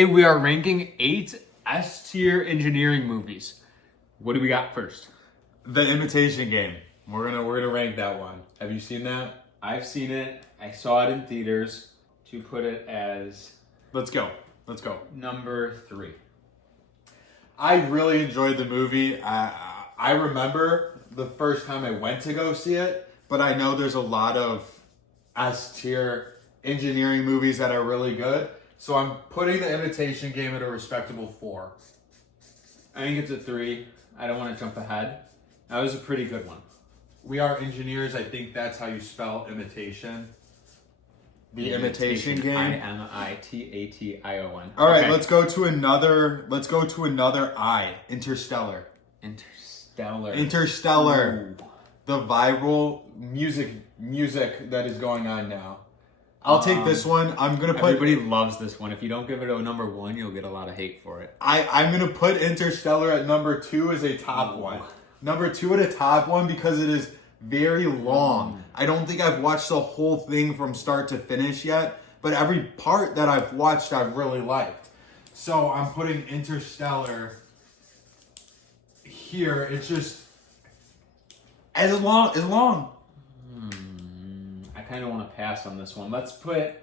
Today we are ranking 8 S-tier engineering movies. What do we got first? The Imitation Game. We're gonna rank that one. Have you seen that? I've seen it. I saw it in theaters. To put it as Let's go. number 3. I really enjoyed the movie. I remember the first time I went to go see it, but I know there's a lot of S-tier engineering movies that are really good. So I'm putting The Imitation Game at a respectable 4. I think it's a 3. I don't want to jump ahead. That was a pretty good one. We Are Engineers. I think that's how you spell imitation. The Imitation Game. Imitation. All right, let's go to another I. Interstellar. Interstellar. Ooh. The viral music that is going on now. I'll take this one. I'm gonna put. Everybody loves this one. If you don't give it a number 1, you'll get a lot of hate for it. I'm gonna put Interstellar at number 2 as a top one. Number 2 at a top one because it is very long. I don't think I've watched the whole thing from start to finish yet, but every part that I've watched I've really liked. So I'm putting Interstellar here. It's just as long. I kind of want to pass on this one. Let's put.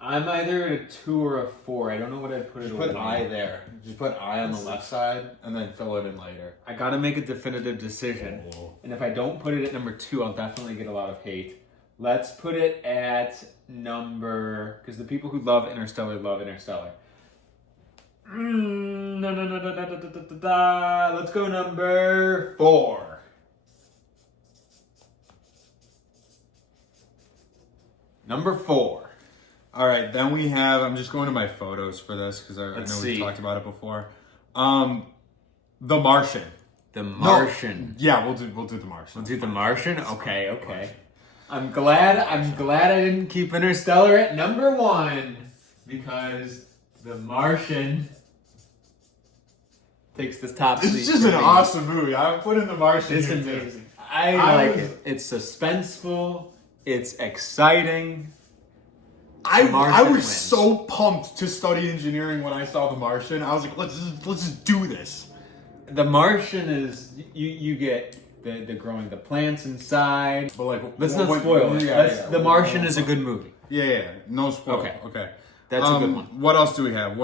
I'm either at a 2 or a 4. I don't know what I'd put it. Just put I there. Just put I on the left side and then fill it in later. I got to make a definitive decision. And if I don't put it at number 2, I'll definitely get a lot of hate. Let's put it at number... Because the people who love Interstellar love Interstellar. Let's go number 4. Number 4. All right, then we have... I'm just going to my photos for this because I know we talked about it before. The Martian. The Martian. No, yeah, we'll do The Martian. We'll do The Martian? Okay. I'm glad I didn't keep Interstellar at number 1 because The Martian takes this top seat. It's just an awesome movie. I'm putting The Martian. It's amazing. I like it. It's suspenseful. It's exciting. I was so pumped to study engineering when I saw The Martian. I was like, let's just do this. The Martian is you get the growing the plants inside. But like, let's not spoil it. The Martian is a good movie. Yeah. No spoil. Okay. That's a good one. What else do we have?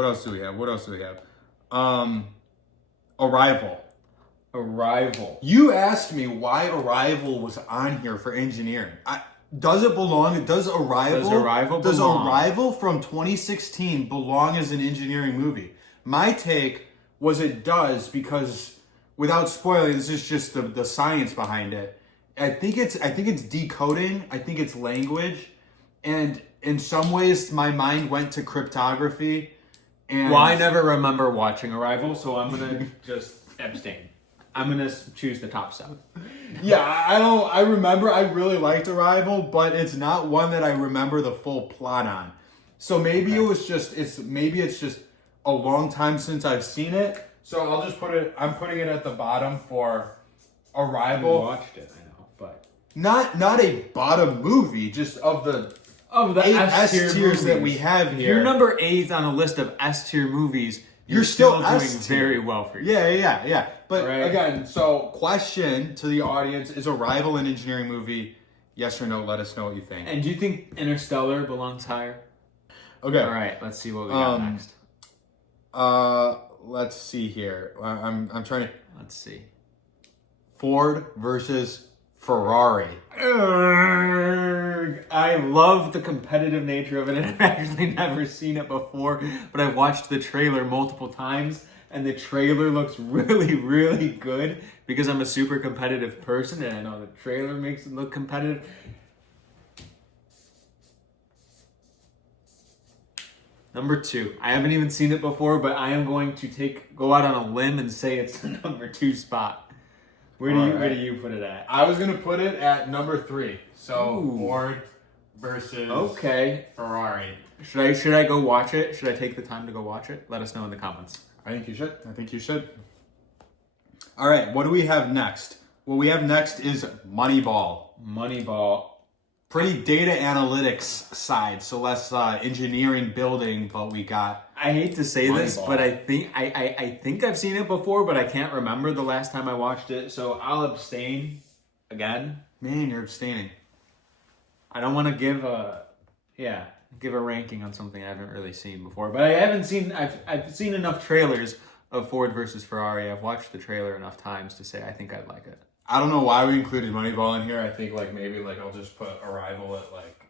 Arrival. You asked me why Arrival was on here for engineering. Does it belong? Does Arrival from 2016 belong as an engineering movie? My take was it does because, without spoiling, this is just the science behind it. I think it's decoding. I think it's language, and in some ways, my mind went to cryptography. And well, I never remember watching Arrival, so I'm gonna just abstain. I'm gonna choose the top 7. Yeah, I remember I really liked Arrival, but it's not one that I remember the full plot on. So maybe it's just a long time since I've seen it. So I'll just I'm putting it at the bottom for Arrival. I watched it, I know, but not a bottom movie, just of the 8 S-tiers that we have here. If you're number 8 on a list of S-tier movies, you're still doing very well for you. Yeah. But again, so question to the audience, is Arrival an engineering movie? Yes or no? Let us know what you think. And do you think Interstellar belongs higher? Okay. All right, let's see what we got next. Let's see here. I'm trying to... Let's see. Ford versus Ferrari. I love the competitive nature of it, and I've actually never seen it before, but I've watched the trailer multiple times, and the trailer looks really, really good because I'm a super competitive person, and I know the trailer makes it look competitive. Number 2. I haven't even seen it before, but I am going to go out on a limb and say it's the number 2 spot. Where do you put it at? I was gonna put it at number 3. So Ford versus Ferrari. Should I go watch it? Should I take the time to go watch it? Let us know in the comments. I think you should. All right, what do we have next? What we have next is Moneyball. Pretty data analytics side, so less engineering building, but we got I hate to say this, Moneyball. but I think I've seen it before, but I can't remember the last time I watched it. So I'll abstain again. Man, you're abstaining. I don't want to give a ranking on something I haven't really seen before. But I've seen enough trailers of Ford versus Ferrari. I've watched the trailer enough times to say I think I'd like it. I don't know why we included Moneyball in here. I think like maybe like I'll just put Arrival at like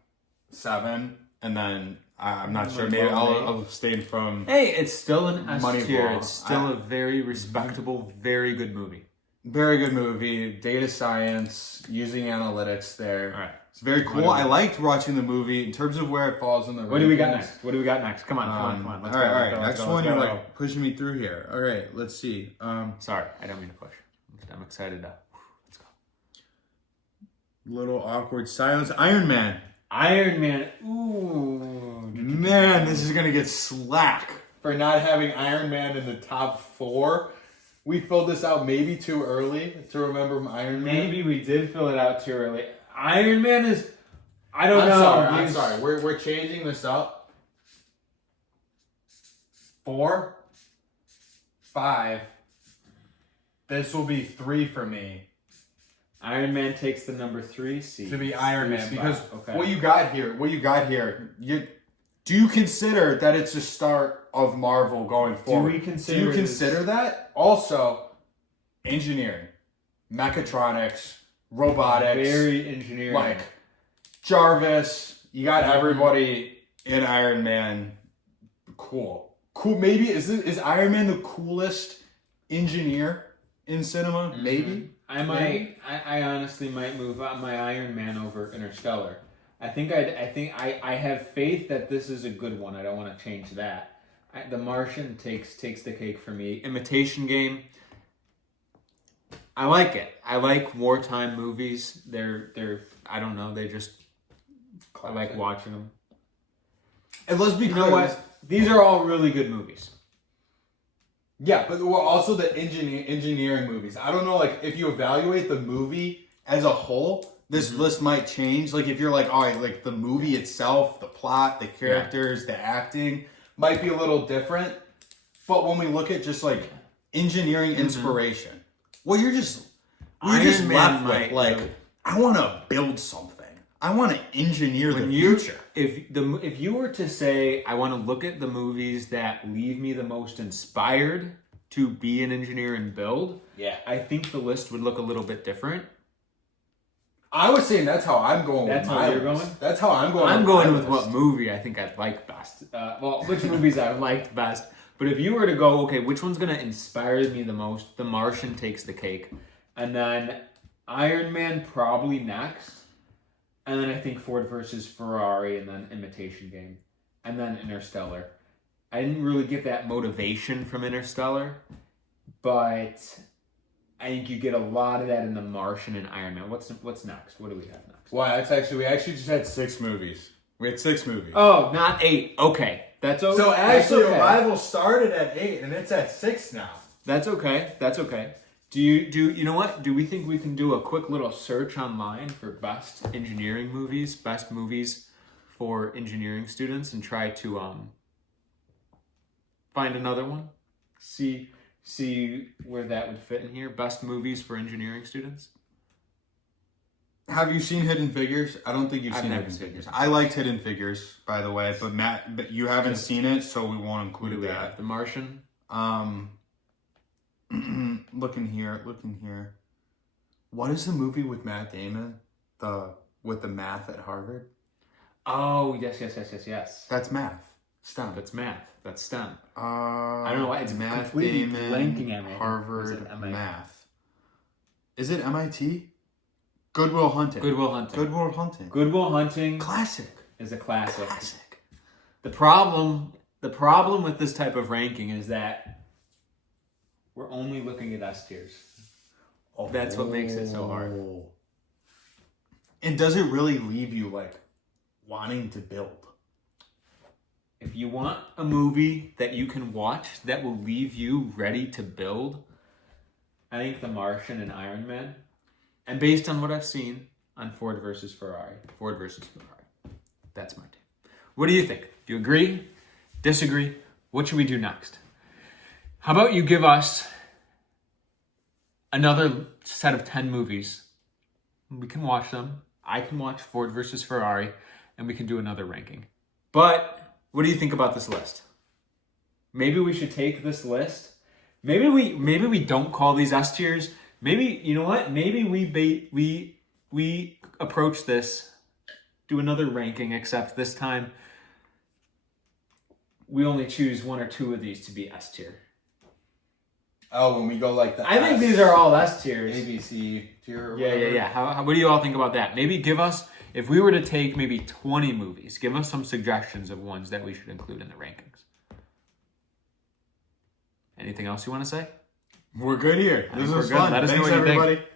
7, and then I'm not sure. Maybe I'll abstain from. Hey, it's still an S Moneyball. tier. It's still a very respectable, very good movie. Very good movie. Data science, using analytics there. All right. It's very cool. I liked watching the movie in terms of where it falls in the. What do we got next? Come on. All Let's right. go, Next one, you're like pushing me through here. All right, let's see. Sorry, I don't mean to push. I'm excited now. Let's go. Little awkward silence. Iron Man. Iron Man. Ooh. Man, this is gonna get slack for not having Iron Man in the top 4. We filled this out maybe too early to remember Iron Man. Maybe we did fill it out too early. Iron Man is. I don't know. I'm sorry. We're changing this up. 4, 5. This will be 3 for me. Iron Man takes the number 3 seat. To be Iron Man, because okay. what you got here, do you consider that it's the start of Marvel going forward? Do you consider that? Also, engineering, mechatronics, robotics, very engineering. like Jarvis. You got everybody in Iron Man. Cool. Maybe is Iron Man the coolest engineer in cinema? Mm-hmm. Maybe. I honestly might move my Iron Man over Interstellar. I think I have faith that this is a good one. I don't want to change that. The Martian takes the cake for me. Imitation Game. I like it. I like wartime movies. They're I don't know. They just I like watching them. And let's be clear. You know what? These are all really good movies. Yeah, but also the engineering movies. I don't know, like, if you evaluate the movie as a whole, this list might change. Like, if you're like, all right, like, the movie itself, the plot, the characters, the acting might be a little different. But when we look at just, like, engineering inspiration, well, you're just left with, like, I want to build something. I want to engineer the future. If you were to say, I want to look at the movies that leave me the most inspired to be an engineer and build, I think the list would look a little bit different. I was saying that's how I'm going. That's with how my you're list. going? That's how I'm going. I'm going with what movie I think I'd like best. Which movies I liked best. But if you were to go, okay, which one's going to inspire me the most? The Martian takes the cake. And then Iron Man probably next. And then I think Ford versus Ferrari, and then Imitation Game, and then Interstellar. I didn't really get that motivation from Interstellar, but I think you get a lot of that in The Martian and Iron Man. What's next? What do we have next? Well, we actually just had 6 movies. We had 6 movies. Oh, not 8. Okay, that's okay. So actually, that's okay. Arrival started at 8, and it's at 6 now. That's okay. That's okay. Do you know what? Do we think we can do a quick little search online for best engineering movies, best movies for engineering students, and try to find another one? See where that would fit in here. Best movies for engineering students. Have you seen Hidden Figures? I don't think you've seen never Hidden seen Figures. it. I liked Hidden Figures, by the way, but you haven't seen it, so we won't include We that. have The Martian. Looking here. What is the movie with Matt Damon? With the math at Harvard? Oh, yes. That's math. STEM. That's math. That's STEM. I don't know why it's Matt completely Damon, blanking at me. Harvard Is it MIT? math. Is it MIT? Good Will Hunting. Good Will Hunting. Good Will Hunting. Classic Classic. is a classic. The problem with this type of ranking is that we're only looking at S tiers. That's what makes it so hard. And does it really leave you like wanting to build? If you want a movie that you can watch that will leave you ready to build, I think The Martian and Iron Man. And based on what I've seen on Ford versus Ferrari. That's my take. What do you think? Do you agree? Disagree? what should we do next? How about you give us another set of 10 movies? We can watch them. I can watch Ford versus Ferrari, and we can do another ranking. But what do you think about this list? Maybe we should take this list. Maybe we don't call these S tiers. Maybe, you know what? Maybe we approach this, do another ranking, except this time we only choose one or two of these to be S tier. Oh, when we go like the I think these are all S tiers. A, B, C tier or Yeah. What do you all think about that? Maybe give us, if we were to take maybe 20 movies, give us some suggestions of ones that we should include in the rankings. Anything else you want to say? We're good here. This was good. fun. Let us know Thanks, what you think. everybody.